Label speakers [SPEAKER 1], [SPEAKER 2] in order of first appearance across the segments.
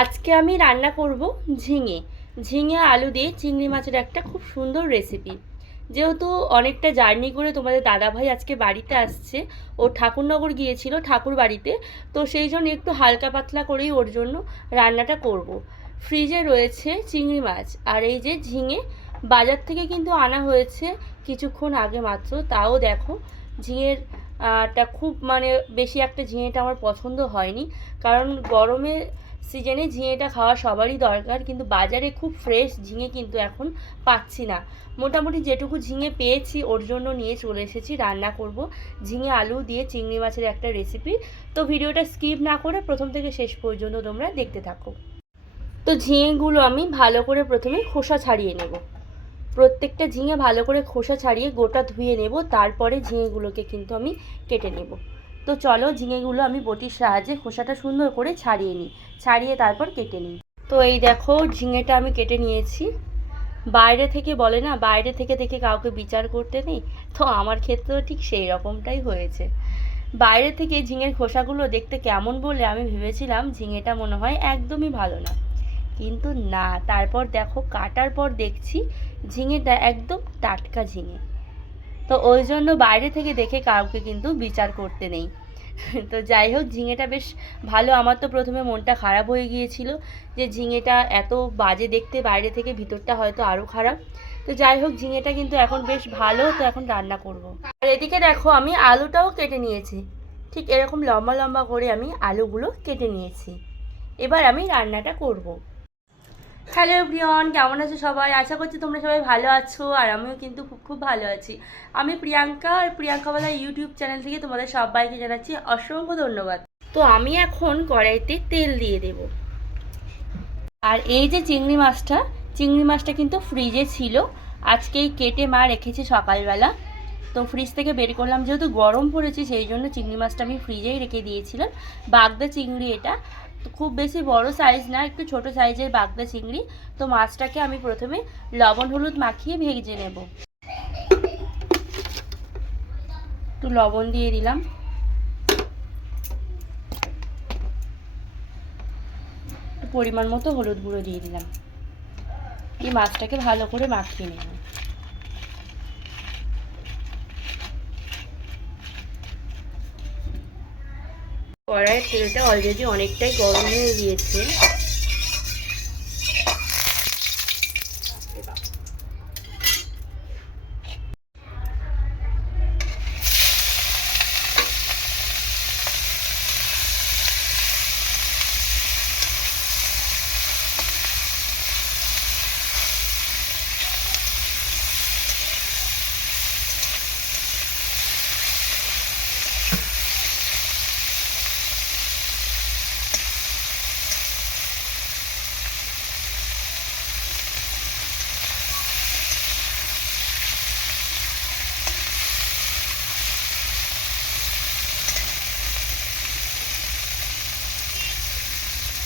[SPEAKER 1] আজকে আমি রান্না করব ঝিঙে। ঝিঙে আলু দিয়ে চিংড়ি মাছের একটা খুব সুন্দর রেসিপি যেহেতু অনেকটা জার্নি করে তোমাদের দাদাভাই আজকে বাড়িতে আসছে, ও ঠাকুরনগর গিয়েছিল ঠাকুর বাড়িতে, তো সেই জন্য একটু হালকা পাতলা করেই ওর জন্য রান্নাটা করব। ফ্রিজে রয়েছে চিংড়ি মাছ, আর এই যে ঝিঙে বাজার থেকে কিন্তু আনা হয়েছে কিছুক্ষণ আগে মাত্র। তাও দেখো, ঝিঙের টা খুব মানে বেশি একটা ঝিঙেটা আমার পছন্দ হয়নি। কারণ গরমে সিজনে ঝিঙেটা খাওয়া সবারই দরকার, কিন্তু বাজারে খুব ফ্রেশ ঝিঙে কিন্তু এখন পাচ্ছি না। মোটামুটি যেটুকু ঝিঙে পেয়েছি, ওর জন্য নিয়ে চলে এসেছি, রান্না করব। ঝিঙে, আলু দিয়ে চিংড়ি মাছের একটা রেসিপি তো ভিডিওটা স্কিপ না করে প্রথম থেকে শেষ পর্যন্ত তোমরা দেখতে থাকো। তো ঝিঙেগুলো আমি ভালো করে প্রথমে খোসা ছাড়িয়ে নেব। প্রত্যেকটা ঝিঙে ভালো করে খোসা ছাড়িয়ে গোটা ধুয়ে নেব, তারপরে ঝিঙেগুলোকে কিন্তু আমি কেটে নেব। তো চলো ঝিঙেগুলো আমি বটির সাহায্যে খোসাটা সুন্দর করে ছাড়িয়ে নিই, ছাড়িয়ে তারপর কেটে নিই। তো এই দেখো ঝিঙেটা আমি কেটে নিয়েছি। বাইরে থেকে বলে না, বাইরে থেকে দেখে কাউকে বিচার করতে নেই, তো আমার ক্ষেত্রেও ঠিক সেই রকমটাই হয়েছে। বাইরে থেকে ঝিঙের খোসাগুলো দেখতে কেমন বলে আমি ভেবেছিলাম ঝিঙেটা মনে হয় একদমই ভালো না। কিন্তু না, তারপর দেখো কাটার পর দেখছি ঝিঙেটা একদম টাটকা ঝিঙে। তো ওই জন্য বাইরে থেকে দেখে কাউকে কিন্তু বিচার করতে নেই। তো যাই হোক, ঝিঙেটা বেশ ভালো আমার তো প্রথমে মনটা খারাপ হয়ে গিয়েছিল যে ঝিঙেটা এত বাজে দেখতে বাইরে থেকে, ভিতরটা হয়তো আরও খারাপ তো যাই হোক, ঝিঙেটা কিন্তু এখন বেশ ভালো, তো এখন রান্না করব। আর এদিকে দেখো, আমি আলুটাও কেটে নিয়েছি ঠিক এরকম লম্বা লম্বা করে আমি আলুগুলো কেটে নিয়েছি এবার আমি রান্নাটা করব। হ্যালো প্রিয়ন কেমন আছো সবাই? আশা করছি তোমরা সবাই ভালো আছো, আর আমিও কিন্তু খুব খুব ভালো আছি। আমি প্রিয়াঙ্কা, আর প্রিয়াঙ্কাওয়ালা ইউটিউব চ্যানেল থেকে তোমাদের সবাইকে জানাচ্ছি অসংখ্য ধন্যবাদ। তো আমি এখন কড়াইতে তেল দিয়ে দেব। আর এই যে চিংড়ি মাছটা চিংড়ি মাছটা কিন্তু ফ্রিজে ছিল। আজকেই কেটে মা রেখেছে সকালবেলা। তো ফ্রিজ থেকে বের করলাম, যেহেতু গরম পড়েছে, সেই জন্য চিংড়ি মাছটা আমি ফ্রিজেই রেখে দিয়েছিলাম। বাগদা চিংড়ি এটা। খুব বেশি বড় সাইজ না, একটু ছোট সাইজের বাগদা চিংড়ি। তো মাছটাকে আমি প্রথমে লবণ, হলুদ মাখিয়ে ভেজে নেব। একটু লবণ দিয়ে দিলাম। পরিমাণ মতো হলুদ গুঁড়ো দিয়ে দিলাম। এই মাছটাকে ভালো করে মাখিয়ে নেব কড়াইয়ের তেলটা অলরেডি অনেকটাই গরম হয়ে গিয়েছে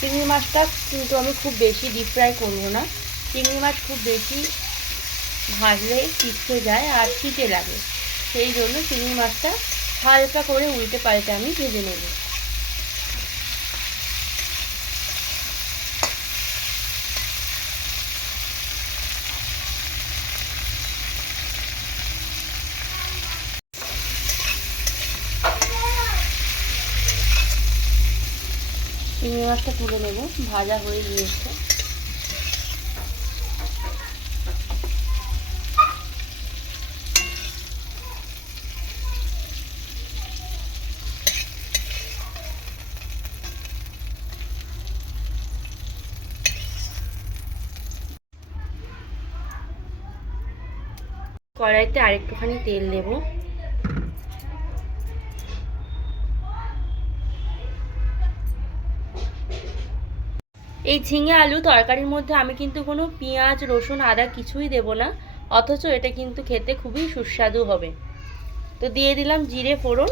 [SPEAKER 1] চিংড়ি মাছটা কিন্তু আমি খুব বেশি ডিপ ফ্রাই করব না। চিংড়ি মাছ খুব বেশি ভাজলে পিছিয়ে যায় আর ছিটে লাগে। সেই জন্য চিংড়ি মাছটা হালকা করে উল্টে পাল্টে আমি ভেজে নেব চিংড়ি মাছটা তুলে নেব ভাজা হয়ে গিয়েছে। কড়াইতে আরেকটুখানি তেল দেবো। এই ঝিঙে আলু তরকারির মধ্যে আমি কিন্তু কোনো পেঁয়াজ, রসুন, আদা কিছুই দেব না। অথচ এটা কিন্তু খেতে খুবই সুস্বাদু হবে। তো দিয়ে দিলাম জিরে, ফোড়ন।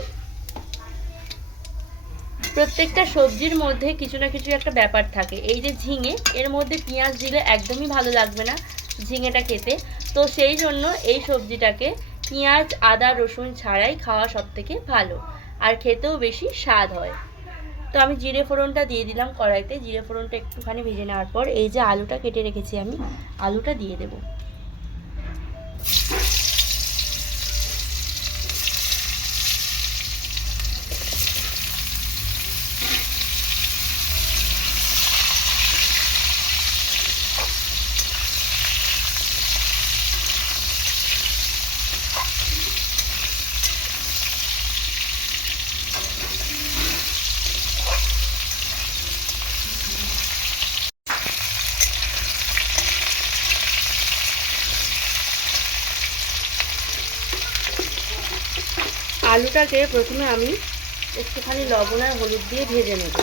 [SPEAKER 1] প্রত্যেকটা সবজির মধ্যে কিছু না কিছু একটা ব্যাপার থাকে। এই যে ঝিঙে, এর মধ্যে পেঁয়াজ দিলে একদমই ভালো লাগবে না ঝিঙেটা খেতে। তো সেই জন্য এই সবজিটাকে পেঁয়াজ, আদা, রসুন ছাড়াই খাওয়া সব থেকে ভালো। আর খেতেও বেশি স্বাদ হয়। তো আমি জিরে ফোড়নটা দিয়ে দিলাম কড়াইতে। জিরে ফোড়নটা একটুখানি ভেজে নেওয়ার পর এই যে আলুটা কেটে রেখেছি আমি, আলুটা দিয়ে দেব। আলুটাকে প্রথমে আমি একটুখানি লবণ আর হলুদ দিয়ে ভেজে নেব।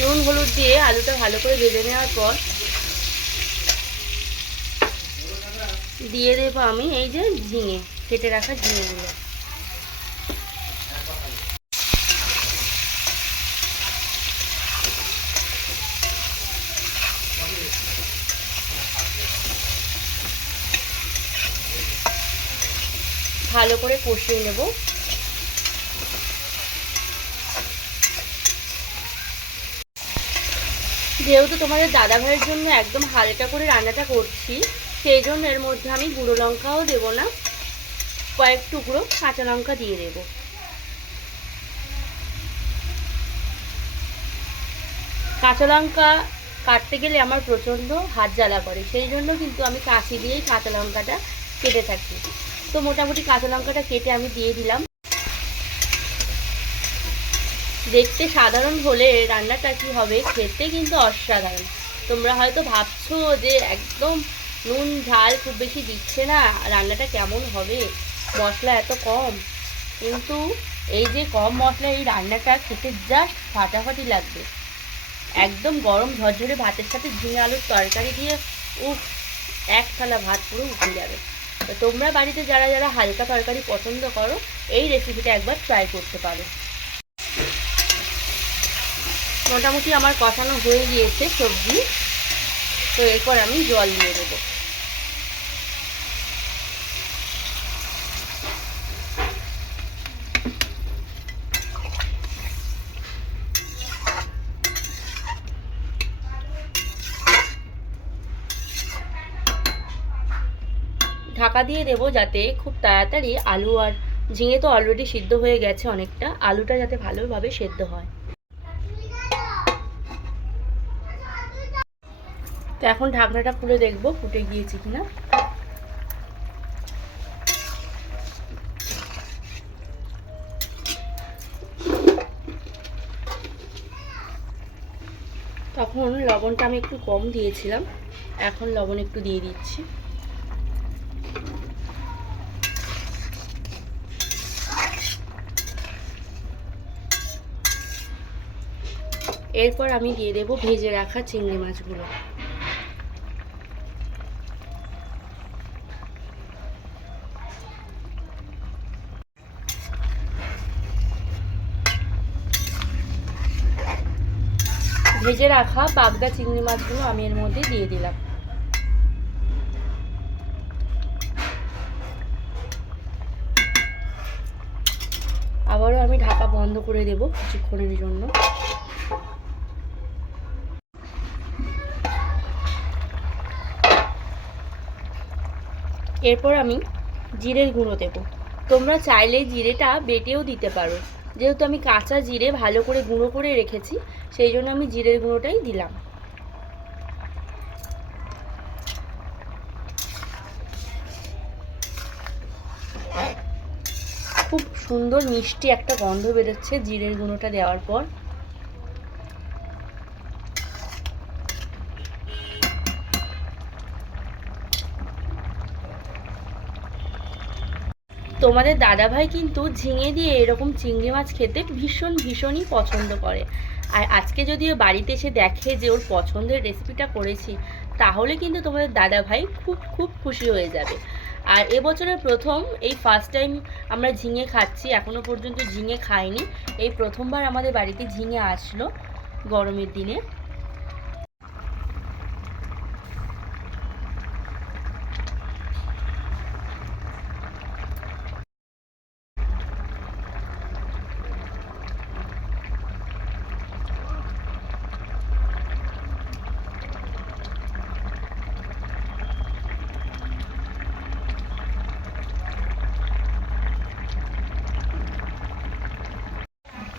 [SPEAKER 1] নুন, হলুদ দিয়ে আলুটা ভালো করে ভেজে নেওয়ার পর দিয়ে দেবো আমি এই যে ঝিঙে, কেটে রাখা ঝিঙেগুলো। ভালো করে কষিয়ে নেব। যেহেতু তোমাদের দাদা ভাইয়ের জন্য একদম হালকা করে রান্নাটা করছি সেই জন্য এর মধ্যে আমি গুঁড়ো লঙ্কাও দেবো না। কয়েক টুকরো কাঁচা লঙ্কা দিয়ে দেব। কাঁচা লঙ্কা কাটতে গেলে আমার প্রচণ্ড হাত জ্বালা করে। সেই জন্য কিন্তু আমি কাঁচি দিয়েই কাঁচা লঙ্কাটা কেটে থাকি। তো মোটামুটি কাঁচা লঙ্কাটা কেটে আমি দিয়ে দিলাম। দেখতে সাধারণ হলে রান্নাটা কি হবে খেতে কিন্তু অসাধারণ। তোমরা হয়তো ভাবছ যে একদম নুন, ঝাল খুব বেশি দিচ্ছে না। রান্নাটা কেমন হবে? মশলা এত কম। কিন্তু এই যে কম মশলা, এই রান্নাটা খেতে জাস্ট ফাটাফাটি লাগবে। একদম গরম ঝরঝরে ভাতের সাথে ঝিঙে আলুর তরকারি দিয়ে, উফ, এক থালা ভাত পুরো উঠে যাবে। তো তোমরা বাড়িতে যারা যারা হালকা তরকারি পছন্দ করো, এই রেসিপিটা একবার ট্রাই করতে পারো। মোটামুটি আমার কষানো হয়ে গিয়েছে সবজি। তো এরপর আমি জল দিয়ে দেবো। ঢাকা দিয়ে দেবো যাতে খুব তাড়াতাড়ি আলু আর ঝিঙে তো অলরেডি সিদ্ধ হয়ে গেছে অনেকটা। আলুটা যাতে ভালোভাবে সেদ্ধ হয়। তো এখন ঢাকনাটা খুলে দেখব ফুটে গিয়েছে কিনা। তখন লবণটা আমি একটু কম দিয়েছিলাম। এখন লবণ একটু দিয়ে দিচ্ছি। এরপর আমি দিয়ে দেবো ভেজে রাখা চিংড়ি মাছগুলো। ভেজে রাখা বাগদা চিংড়ি মাছগুলো আমি এর মধ্যে দিয়ে দিলাম। আবারও আমি ঢাকা বন্ধ করে দেব কিছুক্ষণের জন্য। এরপর আমি জিরের গুঁড়ো দেব। তোমরা চাইলে জিরেটা বেটেও দিতে পারো। যেহেতু আমি কাঁচা জিরে ভালো করে গুঁড়ো করে রেখেছি, সেই জন্য আমি জিরের গুঁড়োটাই দিলাম। খুব সুন্দর মিষ্টি একটা গন্ধ বেরোচ্ছে জিরের গুঁড়োটা দেওয়ার পর। তোমাদের দাদাভাই কিন্তু ঝিঙে দিয়ে এরকম চিংড়ি মাছ খেতে ভীষণ, ভীষণই পছন্দ করে। আর আজকে যদিও বাড়িতে এসে দেখে যে ওর পছন্দের রেসিপিটা করেছি, তাহলে কিন্তু তোমাদের দাদাভাই খুব খুব খুশি হয়ে যাবে। আর এবছরের প্রথম, এই ফার্স্ট টাইম আমরা ঝিঙে খাচ্ছি, এখনও পর্যন্ত ঝিঙে খাইনি। এই প্রথমবার আমাদের বাড়িতে ঝিঙে আসলো গরমের দিনে।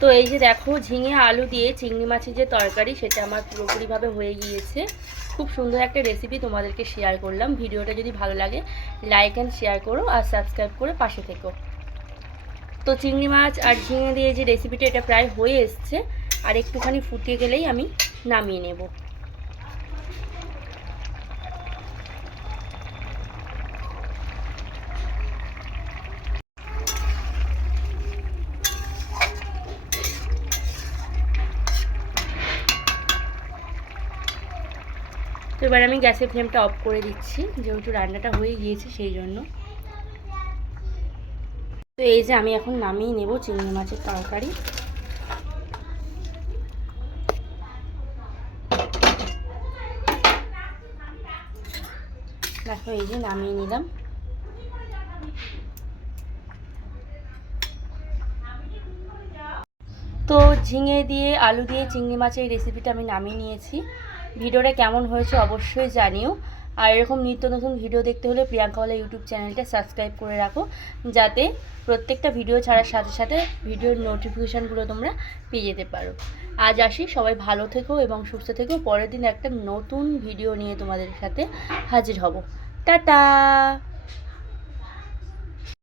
[SPEAKER 1] তো এই যে দেখো, ঝিঙে, আলু দিয়ে চিংড়ি মাছের যে তরকারি, সেটা আমার পুরোপুরিভাবে হয়ে গিয়েছে। খুব সুন্দর একটা রেসিপি তোমাদেরকে শেয়ার করলাম। ভিডিওটা যদি ভালো লাগে লাইক অ্যান্ড শেয়ার করো আর সাবস্ক্রাইব করে পাশে থেকো। তো চিংড়ি মাছ আর ঝিঙে দিয়ে যে রেসিপিটা এটা প্রায় হয়ে এসছে। আর একটুখানি ফুটিয়ে গেলেই আমি নামিয়ে নেব। তো এবার আমি গ্যাসের ফ্লেমটা অফ করে দিচ্ছি, যেহেতু রান্নাটা হয়ে গিয়েছে সেই জন্য। তো এই যে আমি এখন নামিয়ে নেব চিংড়ি মাছের তরকারি। দেখো, এই যে নামিয়ে নিলাম। তো ঝিঙে দিয়ে, আলু দিয়ে চিংড়ি মাছের রেসিপিটা আমি নামিয়ে নিয়েছি। ভিডিওটা কেমন হয়েছে অবশ্যই জানিও। আর এরকম নিত্য নতুন ভিডিও দেখতে হলে প্রিয়াঙ্কাওয়ালা ইউটিউব চ্যানেলটা সাবস্ক্রাইব করে রাখো, যাতে প্রত্যেকটা ভিডিও ছাড়ার সাথে সাথে ভিডিওর নোটিফিকেশানগুলো তোমরা পেয়ে যেতে পারো। আজ আসি, সবাই ভালো থেকো এবং সুস্থ থেকো। পরের দিন একটা নতুন ভিডিও নিয়ে তোমাদের সাথে হাজির হব। টাটা!